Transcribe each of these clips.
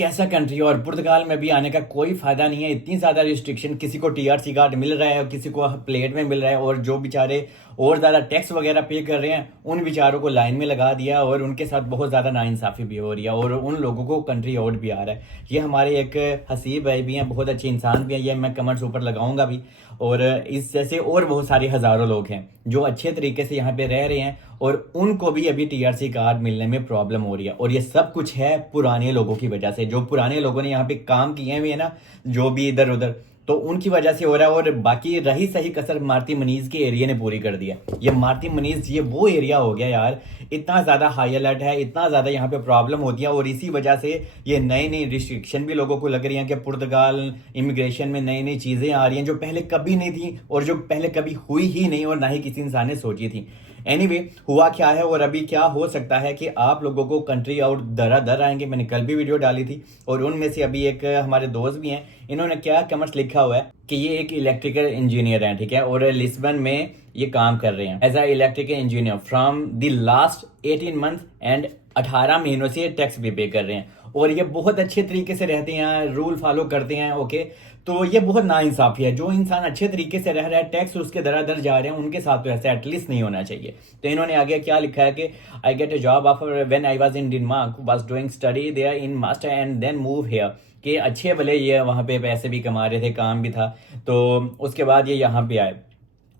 कैसा कंट्री है और पुर्तगाल में भी आने का कोई फायदा नहीं है। इतनी ज्यादा रिस्ट्रिक्शन, किसी को टीआरसी कार्ड मिल रहा है और किसी को प्लेट में मिल रहा है, और जो बेचारे और ज्यादा टैक्स वगैरह पे कर रहे हैं उन बेचारों को लाइन में लगा दिया, और उनके साथ बहुत ज्यादा नाइंसाफी भी हो रही है और उन लोगों को कंट्री आउट भी आ रहा है। ये हमारे एक हसीब भाई भी हैं, बहुत अच्छे इंसान भी हैं, ये मैं कमेंट्स ऊपर लगाऊंगा भी। और इस जैसे और बहुत सारे हजारों लोग हैं जो अच्छे तरीके से यहाँ पे रह रहे हैं और उनको भी अभी टीआरसी कार्ड मिलने में प्रॉब्लम हो रही है। और ये सब कुछ है पुराने लोगों की वजह से, जो पुराने लोगों ने यहाँ पे काम किए हुए हैं ना, जो भी इधर उधर, तो उनकी वजह से हो रहा है। और बाकी रही सही कसर मारती मनीज के एरिया ने पूरी कर दिया। ये मारती मनीज ये वो एरिया हो गया यार, इतना ज्यादा हाई अलर्ट है, इतना ज्यादा यहाँ पे प्रॉब्लम होती है। और इसी वजह से ये नई नई रिस्ट्रिक्शन भी लोगों को लग रही है कि पुर्तगाल इमिग्रेशन में नई नई चीजें आ रही हैं जो पहले कभी नहीं थी और जो पहले कभी हुई ही नहीं और ना ही किसी इंसान ने सोची थी। एनीवे हुआ क्या है और अभी क्या हो सकता है कि आप लोगों को कंट्री आउट दरा दर आएंगे। मैंने कल भी वीडियो डाली थी और उनमें से अभी एक हमारे दोस्त भी हैं, इन्होंने क्या कमेंट्स लिखा हुआ है कि ये एक इलेक्ट्रिकल इंजीनियर हैं, ठीक है, और लिस्बन में ये काम कर रहे हैं as a electrical engineer from the last 18 month and 18 महीनों से टैक्स भी पे कर रहे हैं और ये बहुत अच्छे तरीके से रहते हैं, रूल फॉलो करते हैं। ओके, तो ये बहुत नाइंसाफी है। जो इंसान अच्छे तरीके से रह रहा है, टैक्स उसके दरादर जा रहे हैं, उनके साथ तो ऐसे एटलीस्ट नहीं होना चाहिए। तो इन्होंने आगे क्या लिखा है कि I get a job after when I was in Denmark, was doing study there in master and then move here. कि अच्छे भले ये वहां पे पैसे भी कमा रहे थे, काम भी था, तो उसके बाद ये यहाँ पे आए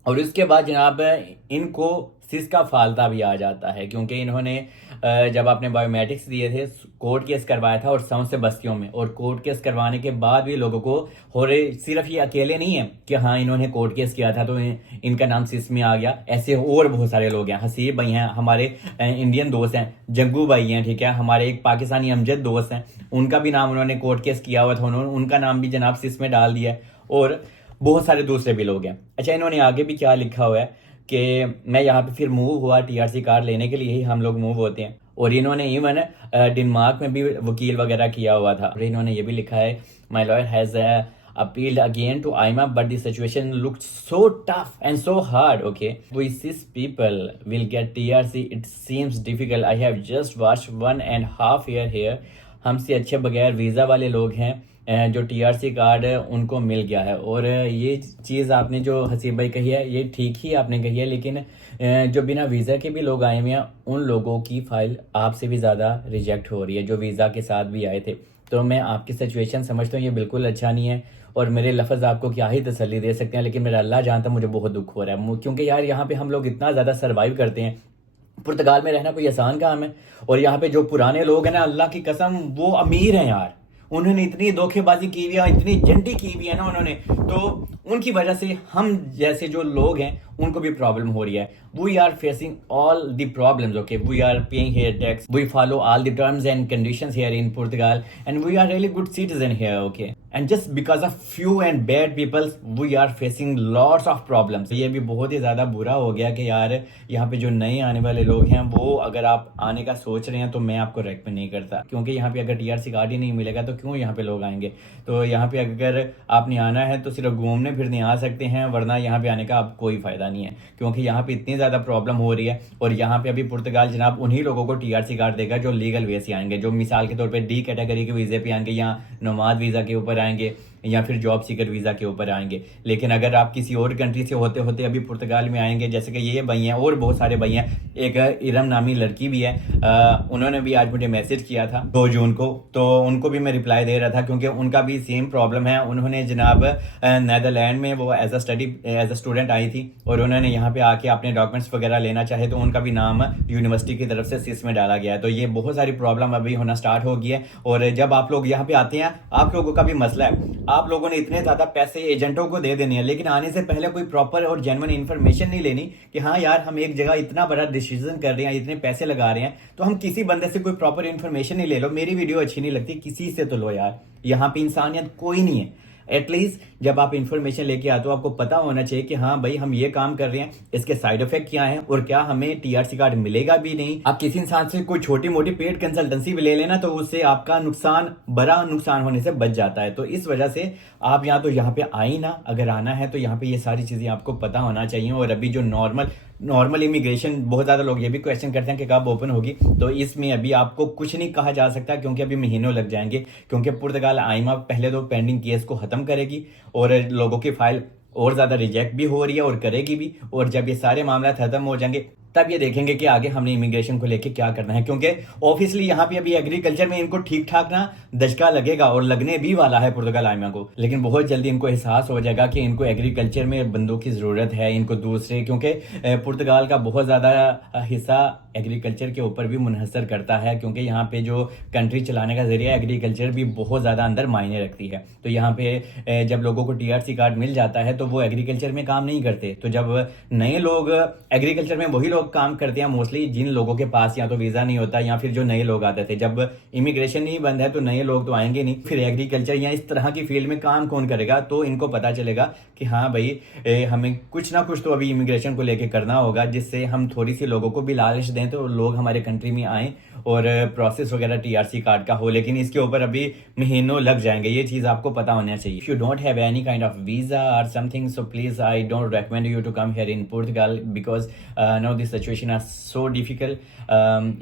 और उसके बाद जनाब इनको सिस का फालता भी आ जाता है, क्योंकि इन्होंने जब आपने बायोमेट्रिक्स दिए थे कोर्ट केस करवाया था और 100 से बस्तियों में, और कोर्ट केस करवाने के बाद भी लोगों को हो रहे, सिर्फ ये अकेले नहीं है कि हाँ इन्होंने कोर्ट केस किया था तो इनका नाम सिस में आ गया, ऐसे और बहुत सारे लोग हैं। हसीब भाई हैं हमारे, इंडियन दोस्त हैं, जग्गू भाई हैं, ठीक है, हमारे एक पाकिस्तानी अमजद दोस्त हैं, उनका भी नाम उन्होंने कोर्ट केस किया हुआ था, उन्होंने उनका नाम भी जनाब सिस में डाल दिया है, और बहुत सारे दूसरे भी लोग हैं। अच्छा, इन्होंने आगे भी क्या लिखा हुआ है कि मैं यहाँ पे फिर मूव हुआ टीआरसी कार्ड लेने के लिए ही हम लोग मूव होते हैं, और इन्होंने इवन डेनमार्क में भी वकील वगैरह किया हुआ था। और इन्होंने ये भी लिखा है my lawyer has appealed again to IMA, but the situation looked so tough and so hard. Okay, we cis people will get TRC. It seems difficult. I have just watched 1.5 year here. हमसे अच्छे बगैर visa वाले लोग हैं जो TRC card उनको मिल गया है। और ये चीज़ आपने जो हसीब भाई कही है ये ठीक ही आपने कही है, लेकिन जो बिना वीज़ा के भी लोग आए हुए हैं उन लोगों की फाइल आपसे भी ज़्यादा रिजेक्ट हो रही है जो वीज़ा के साथ भी आए थे। तो मैं आपकी सिचुएशन समझता हूँ, ये बिल्कुल अच्छा नहीं है और मेरे लफ्ज़ आपको क्या ही तसल्ली दे सकते हैं, लेकिन मेरा अल्लाह जानता मुझे बहुत दुख हो रहा है, क्योंकि यार यहाँ पे हम लोग इतना ज़्यादा सर्वाइव करते हैं। पुर्तगाल में रहना कोई आसान काम है, और यहाँ पे जो पुराने लोग हैं ना, अल्लाह की कसम वो अमीर हैं यार, उन्होंने इतनी धोखेबाजी की हुई है, इतनी जंटी की हुई है ना उन्होंने, तो उनकी वजह से हम जैसे जो लोग हैं उनको भी प्रॉब्लम हो रही है। We are facing all the problems. Okay, we are paying here tax, we follow all the terms and conditions here in Portugal and we are really good citizen here. Okay, and just because of few and bad peoples we are facing lots of problems. ये भी बहुत ही ज़्यादा बुरा हो गया कि यार यहाँ पे जो नए आने वाले लोग हैं वो अगर आप आने का सोच रहे हैं तो मैं आपको रेकमेंड नहीं करता, क्योंकि यहाँ पे अगर टीआरसी कार्ड ही नहीं मिलेगा तो क्यों यहाँ पे लोग आएंगे। तो यहाँ पे अगर आपने आना है तो सिर्फ घूमने फिरने आ सकते हैं, वरना यहाँ पे आने का अब कोई फायदा नहीं है, क्योंकि यहाँ पे इतनी ज़्यादा प्रॉब्लम हो रही है। और यहाँ पे अभी पुर्तगाल जनाब उन्हीं लोगों को टीआरसी कार्ड देगा जो लीगल वे से आएंगे, जो मिसाल के तौर पे डी कैटेगरी के वीज़े पे आएंगे या नमाज वीज़ा के ऊपर आएंगे या फिर जॉब सीकर वीज़ा के ऊपर आएंगे। लेकिन अगर आप किसी और कंट्री से होते होते अभी पुर्तगाल में आएंगे, जैसे कि ये भाई हैं और बहुत सारे भाई हैं, एक इरम नामी लड़की भी है, उन्होंने भी आज मुझे मैसेज किया था 2 जून को, तो उनको भी मैं रिप्लाई दे रहा था क्योंकि उनका भी सेम प्रॉब्लम है। उन्होंने जनाब नैदरलैंड में वो एज अ स्टूडेंट आई थी और उन्होंने यहाँ पे आके अपने डॉक्यूमेंट्स वगैरह लेना चाहे तो उनका भी नाम यूनिवर्सिटी की तरफ से सिस में डाला गया है। तो ये बहुत सारी प्रॉब्लम अभी होना स्टार्ट हो गई है। और जब आप लोग यहाँ पे आते हैं, आप लोगों का भी मसला है, आप लोगों ने इतने ज्यादा पैसे एजेंटों को दे देने हैं, लेकिन आने से पहले कोई प्रॉपर और जेन्युइन इन्फॉर्मेशन नहीं लेनी कि हाँ यार हम एक जगह इतना बड़ा डिसीजन कर रहे हैं, इतने पैसे लगा रहे हैं, तो हम किसी बंदे से कोई प्रॉपर इन्फॉर्मेशन नहीं ले लो। मेरी वीडियो अच्छी नहीं लगती, किसी से तो लो यार, यहाँ पे इंसानियत कोई नहीं है। एटलीस्ट जब आप इंफॉर्मेशन लेके आते हो आपको पता होना चाहिए कि हाँ भाई हम ये काम कर रहे हैं, इसके साइड इफेक्ट क्या हैं और क्या हमें टीआरसी कार्ड मिलेगा भी नहीं। आप किसी इंसान से कोई छोटी मोटी पेड कंसल्टेंसी भी ले लेना तो उससे आपका नुकसान, बड़ा नुकसान होने से बच जाता है। तो इस वजह से आप यहाँ तो यहाँ पे आई ना, अगर आना है तो यहाँ पे ये सारी चीजें आपको पता होना चाहिए। और अभी जो नॉर्मल नॉर्मल इमिग्रेशन बहुत ज़्यादा लोग ये भी क्वेश्चन करते हैं कि कब ओपन होगी, तो इसमें अभी आपको कुछ नहीं कहा जा सकता क्योंकि अभी महीनों लग जाएंगे, क्योंकि पुर्तगाल आइमा पहले तो पेंडिंग केस को ख़त्म करेगी और लोगों की फाइल और ज़्यादा रिजेक्ट भी हो रही है और करेगी भी, और जब ये सारे मामला ख़त्म हो जाएंगे तब ये देखेंगे कि आगे हमने इमिग्रेशन को लेके क्या करना है, क्योंकि ऑब्वियसली यहाँ पे अभी एग्रीकल्चर में इनको ठीक ठाक ना दशका लगेगा और लगने भी वाला है पुर्तगाल आइमा को, लेकिन बहुत जल्दी इनको एहसास हो जाएगा कि इनको एग्रीकल्चर में बंदों की ज़रूरत है, इनको दूसरे, क्योंकि पुर्तगाल का बहुत ज़्यादा हिस्सा एग्रीकल्चर के ऊपर भी मुनहसर करता है, क्योंकि यहाँ पे जो कंट्री चलाने का जरिया एग्रीकल्चर भी बहुत ज़्यादा अंदर मायने रखती है। तो यहाँ पे जब लोगों को टीआरसी कार्ड मिल जाता है तो वो एग्रीकल्चर में काम नहीं करते, तो जब नए लोग एग्रीकल्चर में वही लोग काम करते हैं मोस्टली जिन लोगों के पास या तो वीज़ा नहीं होता या फिर जो नए लोग आते थे, जब इमिग्रेशन नहीं बंद है तो नए लोग तो आएंगे नहीं, फिर एग्रीकल्चर या इस तरह की फील्ड में काम कौन करेगा। तो इनको पता चलेगा कि हाँ भाई हमें कुछ ना कुछ तो अभी इमिग्रेशन को लेके करना होगा, जिससे हम थोड़ी सी लोगों को भी लालच दें तो लोग हमारे कंट्री में आएँ और प्रोसेस वगैरह टीआरसी कार्ड का हो, लेकिन इसके ऊपर अभी महीनों लग जाएंगे, ये चीज़ आपको पता होना चाहिए। If you don't have any kind of visa और something, so please I don't recommend you to come here in Portugal because now this situation are so difficult.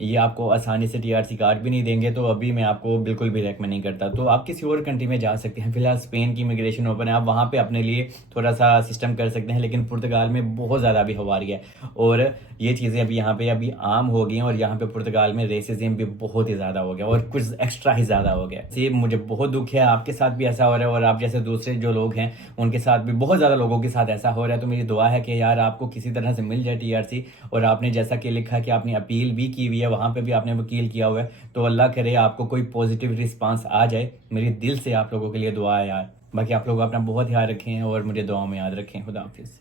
ये आपको आसानी से टीआरसी कार्ड भी नहीं देंगे, तो अभी मैं आपको बिल्कुल भी रेकमेंड नहीं करता। तो आप किसी और कंट्री में जा सकते हैं, फिलहाल स्पेन की इमिग्रेशन ओपन है, आप वहाँ पे अपने लिए थोड़ा सा सिस्टम कर सकते हैं, लेकिन पुर्तगाल में बहुत ज़्यादा अभी हवा रही है और ये चीज़ें अभी यहाँ पे अभी आम हो गई हैं, और यहाँ पे पुर्तगाल में रेसिज्म भी बहुत ही ज़्यादा हो गया और कुछ एक्स्ट्रा ही ज़्यादा हो गया। ये मुझे बहुत दुख है, आपके साथ भी ऐसा हो रहा है और आप जैसे दूसरे जो लोग हैं उनके साथ भी बहुत ज़्यादा लोगों के साथ ऐसा हो रहा है। तो मेरी दुआ है कि यार आपको किसी तरह से मिल जाए टीआरसी, और आपने जैसा कि लिखा है कि आपने अपील भी की हुई है, वहाँ पे भी आपने वकील किया हुआ है, तो अल्लाह करे आपको कोई पॉजिटिव रिस्पांस आ जाए। मेरी दिल से आप लोगों के लिए दुआ है यार। बाकी आप लोग अपना बहुत ध्यान रखें और मुझे दुआ में याद रखें। खुदा हाफिज़।